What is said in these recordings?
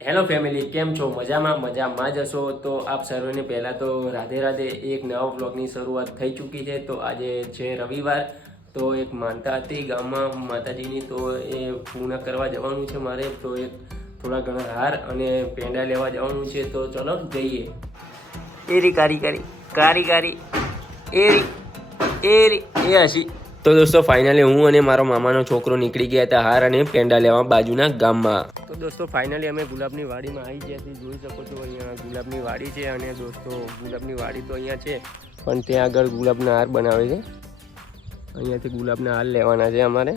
Hello family, કેમ છો? મજામાં જ હશો. તો આપ સર્વેને પહેલાં તો રાધે રાધે. એક નવા વ્લોગની શરૂઆત થઈ ચૂકી છે. તો આજે છે રવિવાર, તો એક માનતા હતી ગામમાં માતાજીની, તો એ પૂર્ણ કરવા જવાનું છે મારે. તો એક થોડા ઘણા હાર અને પેંડા લેવા જવાનું છે. તો ચલો જઈએ. એરી કારી કારી કારી કારી એરી એરી એ હસી. તો દોસ્તો ફાઇનલી હું અને મારો મામાનો છોકરો નીકળી ગયા હતા હાર અને પેંડા લેવા બાજુના ગામમાં. તો દોસ્તો ફાઇનલી અમે ગુલાબની વાડીમાં આવી ગયા છીએ. જોઈ શકો છો અહીંયા ગુલાબની વાડી છે. અને દોસ્તો ગુલાબની વાડી તો અહીંયા છે, પણ ત્યાં આગળ ગુલાબના હાર બનાવે છે. અહીંયાથી ગુલાબના હાર લેવાના છે અમારે.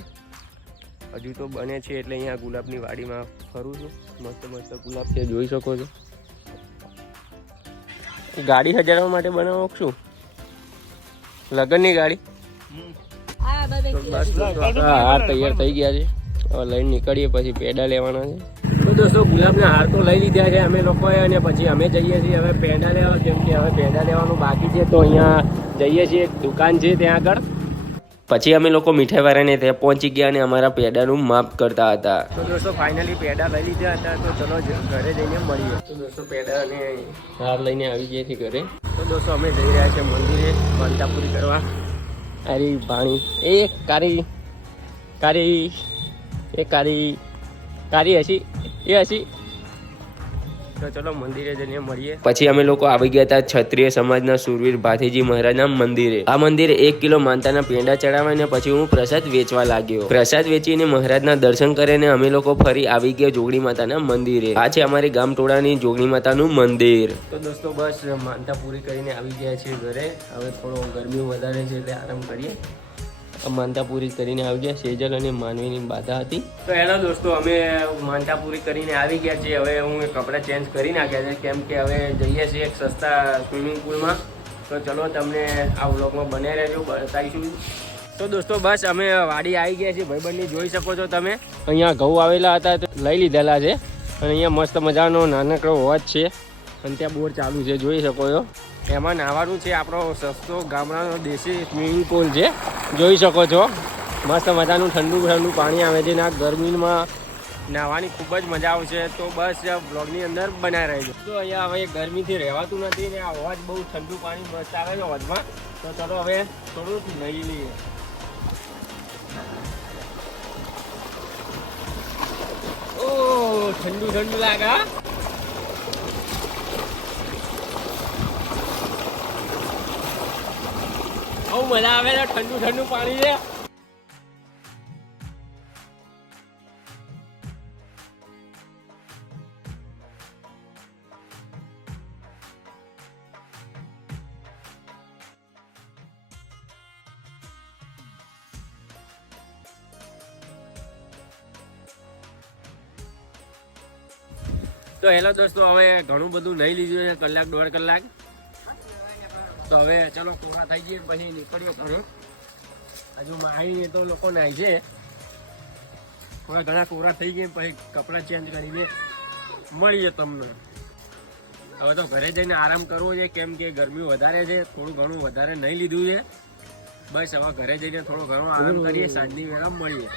હજુ તો બને છે એટલે અહીંયા ગુલાબની વાડીમાં ફરું છું. મસ્ત મસ્ત ગુલાબ છે, જોઈ શકો છો. ગાડી સજાડવા માટે બનાવો શું? લગ્નની ગાડી? બસ હાર તૈયાર થઈ ગયા છે. હવે લઈને નીકળીએ, પછી પેંડા લેવાના છે. તો દોસ્તો ગુલાબના હાર તો લઈ લીધા છે અમે લોકોએ, અને પછી અમે જઈએ છીએ હવે પેંડા લેવા. કેમ કે હવે પેંડા લેવાનું બાકી છે, તો અહીંયા જઈએ છીએ. એક દુકાન છે ત્યાં આગળ. પછી અમે લોકો મીઠાઈવાળાને ત્યાં પહોંચી ગયા અને અમારા પેંડાનું માપ કરતા હતા. તો દોસ્તો ફાઇનલી પેંડા લઈ લીધા હતા. તો ચલો ઘરે જઈને મળીએ. તો દોસ્તો પેંડા અને હાર લઈને આવી ગયા છીએ ઘરે. તો દોસ્તો અમે જઈ રહ્યા છીએ મંદિરે માનતા પૂરી કરવા. અરે ભાણી એ કારી કારી એ કારી કારી હસી એ હસી. તો ચલો મંદિરે જઈને મળીએ. પછી અમે લોકો આવી ગયા હતા ક્ષત્રિય સમાજના સુરવીર ભાથીજી મહારાજના મંદિરે. આ મંદિરે 1 કિલો માનતાના પેંડા ચડાવ્યા, પછી હું પ્રસાદ વેચવા લાગ્યો. પ્રસાદ વેચીને મહારાજના દર્શન કરીને અમે લોકો ફરી આવી ગયા જોગણી માતાના મંદિરે. આ છે અમારી ગામ ટોળાની જોગણી માતાનું મંદિર. તો દોસ્તો બસ માનતા પૂરી કરીને આવી ગયા છીએ ઘરે. હવે થોડો ગરમી વધારે છે એટલે આરામ કરીએ. માનતા પૂરી કરીને આવી ગયા. સેજલ અને માનવીની બાધા હતી. તો હેલો દોસ્તો, અમે માનતા પૂરી કરીને આવી ગયા છીએ. હવે હું કપડાં ચેન્જ કરી નાખ્યા છે, કેમ કે હવે જઈએ છીએ એક સસ્તા સ્વિમિંગ પુલમાં. તો ચલો તમને આ વ્લોગમાં બને રહેજો, બતાવીશું. તો દોસ્તો બસ અમે વાડી આવી ગયા છીએ ભાઈબંધની. જોઈ શકો છો તમે, અહીંયા ઘઉં આવેલા હતા તો લઈ લીધેલા છે. અને અહીંયા મસ્ત મજાનો નાનકડો વોચ છે, અને ત્યાં બોર ચાલુ છે, જોઈ શકો છો. એમાં નાહવાનું છે. આપણો સસ્તો ગામડાનો દેશી સ્વિમિંગ પુલ છે, જોઈ શકો છો. મસ્ત મજાનું ઠંડુ ઠંડુ પાણી આવે છે ને આ ગરમીમાં નાહવાની ખૂબ જ મજા આવશે. તો બસ બ્લોગની અંદર બનાવી રહેજો. તો અહીંયા હવે ગરમીથી રહેવાતું નથી ને આ વોચ બહુ ઠંડુ પાણી મસ્ત આવે છે વોચમાં. તો ચલો હવે થોડું નહીં લઈએ. ઓ ઠંડુ ઠંડુ લાગે. બહુ મજા આવે છે, ઠંડુ ઠંડુ પાણી છે. તો હેલો દોસ્તો, હવે ઘણું બધું નહીં લીધું છે, કલાક 1.5 કલાક. તો હવે ચલો કોરા થઈ જઈએ, પછી નીકળીએ ઘરે. હજુ માહીને તો લોકો નાય છે, થોડા ઘણા કોરા થઈ ગયા પછી કપડાં ચેન્જ કરીને મળીએ તમને. હવે તો ઘરે જઈને આરામ કરવો છે, કેમ કે ગરમી વધારે છે. થોડું ઘણું વધારે નહીં લીધું છે. બસ હવે ઘરે જઈને થોડો ઘણો આરામ કરીએ, સાંજની વેળા મળીએ.